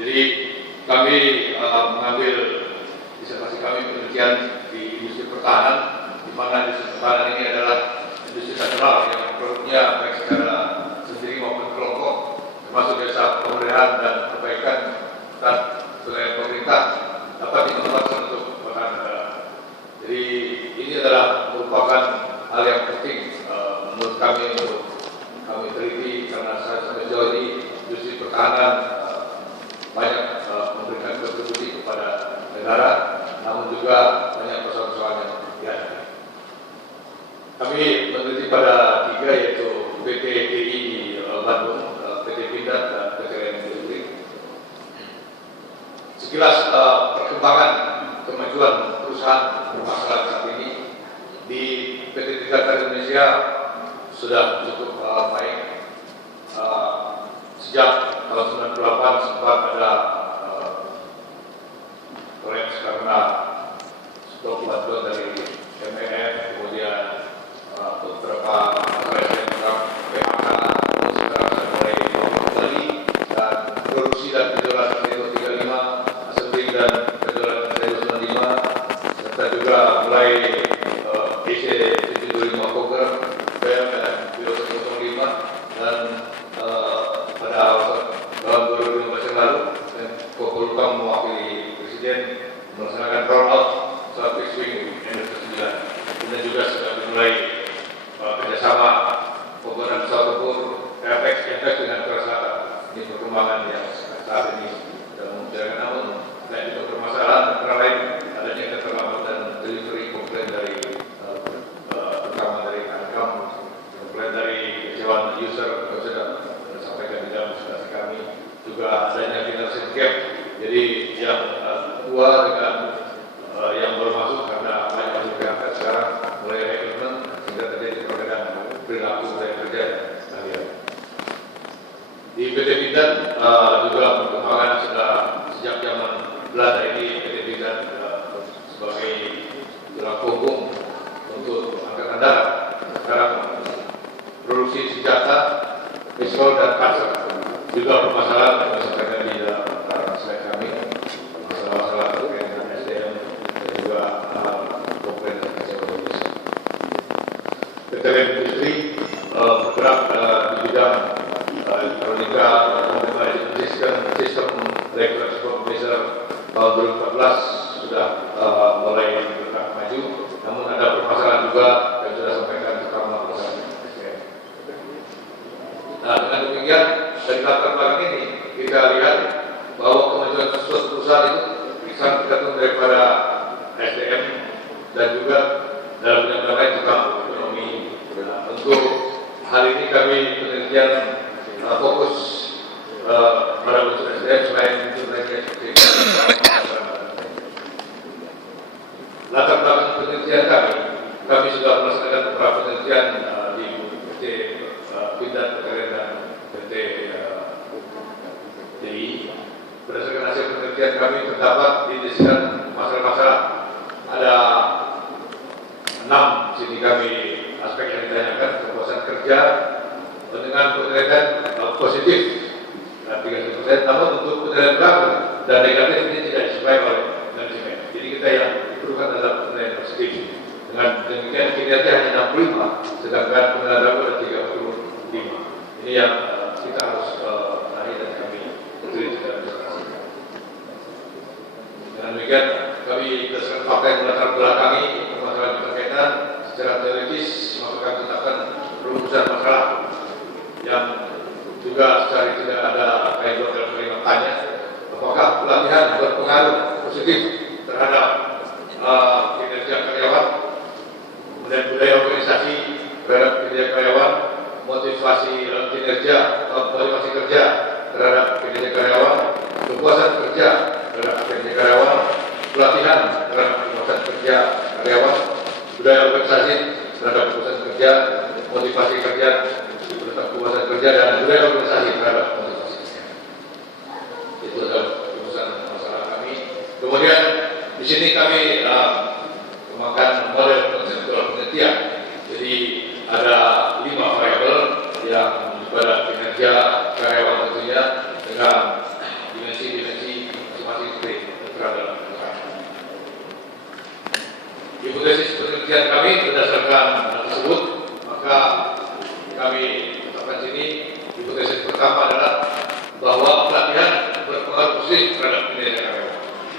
Jadi kami mengambil disertasi kami penelitian di industri pertahanan, di mana industri pertahanan ini adalah industri nasional yang produknya baik secara sendiri maupun kelompok, termasuk jasa pemeliharaan dan perbaikan dan selain pemerintah dapat dimanfaatkan untuk pertahanan negara. Jadi ini adalah merupakan hal yang penting menurut kami untuk kami teliti, karena sampai sejauh ini industri pertahanan banyak memberikan kontribusi kepada negara, namun juga banyak persoalan-persoalan yang dihadapi. Kami meneliti pada 3, yaitu PT DI di Bandung, PT Pindad, dan PT Listrik. Sekilas perkembangan kemajuan perusahaan bermasalah saat ini di PT Pindad Indonesia sudah cukup baik. Sejak tahun 98 sempat ada kolaps karena stok bantuan dari MPF, kemudian beberapa masalah yang tentang PHK, terus sekarang sudah mulai kembali, dan produksi dan penjualan Sedo 35, assembling dan penjualan Sedo 95, serta juga mulai EC 725 Koger, BEL dan Bio 105, dan pada tahun 2015 yang lalu, Kopolhukam mewakili Presiden melaksanakan rollout pesawat fixed-wing N-9, dan juga sudah dimulai kerjasama pembuatan pesawat tempur FX dengan Korea Selatan. Ini perkembangan yang saat ini sudah memungkinkan, namun selain itu permasalahan antara lain adanya keterlambatan delivery komplain dari terutama dari Ankam, komplain dari kecewaan user atau sudah sampaikan di dalam presentasi kami, juga adanya financial gap. Jadi yang tua dengan yang baru masuk, karena banyak masuk PHK sekarang mulai rekrutmen sehingga terjadi perbedaan perilaku budaya kerja dan di PT Pindad juga perkembangan sudah sejak zaman Belanda ini. PT Pindad sebagai tulang punggung untuk angkatan darat, sekarang produksi senjata, pistol dan panser. Juga permasalahan yang disampaikan di dalam slide kami, masalah-masalah terkait dengan SDM dan juga komplain dan kecewaan. PT Industri bergerak di bidang elektronika, sistem regular supervisor tahun 2014 sudah mulai bergerak maju, namun ada permasalahan juga yang sudah sampaikan terutama masalah SDM. Nah, dengan demikian dari latar belakang ini kita lihat bahwa kemajuan suatu perusahaan itu sangat tergantung daripada SDM dan juga dalam bidang lain tentang ekonomi. Untuk hal ini kami penelitian fokus pada unsur SDM selain unsur lainnya seperti latar belakang penelitian kami sudah melaksanakan beberapa penelitian di PT Pindad, dan PT DI. Berdasarkan hasil penelitian kami terdapat didesain masalah-masalah. Ada 6 sini kami aspek yang ditanyakan: kepuasan kerja dengan penilaian positif 30%, namun untuk penilaian berlaku dan negatif ini tidak disukai oleh manajemen. Jadi kita yang diperlukan adalah penilaian positif. Dengan demikian kinerja hanya 65, sedangkan penilaian berlaku ada 35. Ini yang kita harus naik dan kami teliti dan observasi. Dengan demikian kami berdasarkan fakta yang melatar belakangi permasalahan berkaitan secara teoritis, maka kami tetapkan rumusan masalah yang juga secara tidak ada kaitan dalam kalimat tanya, apakah pelatihan berpengaruh positif terhadap kinerja karyawan, kemudian budaya organisasi terhadap kinerja karyawan, motivasi kinerja atau motivasi kerja terhadap kinerja karyawan, kepuasan kerja terhadap kinerja karyawan, pelatihan terhadap kepuasan kerja karyawan, budaya organisasi terhadap kepuasan kerja, motivasi kerja terhadap kepuasan kerja, dan budaya organisasi terhadap motivasi kerja. Itu adalah rumusan masalah kami. Kemudian di sini kami kembangkan model konseptual penelitian. Jadi ada 5 variabel yang pada kinerja karyawan tentunya dengan dimensi masing-masing tertera dalam putusan. Hipotesis penelitian kami berdasarkan hal tersebut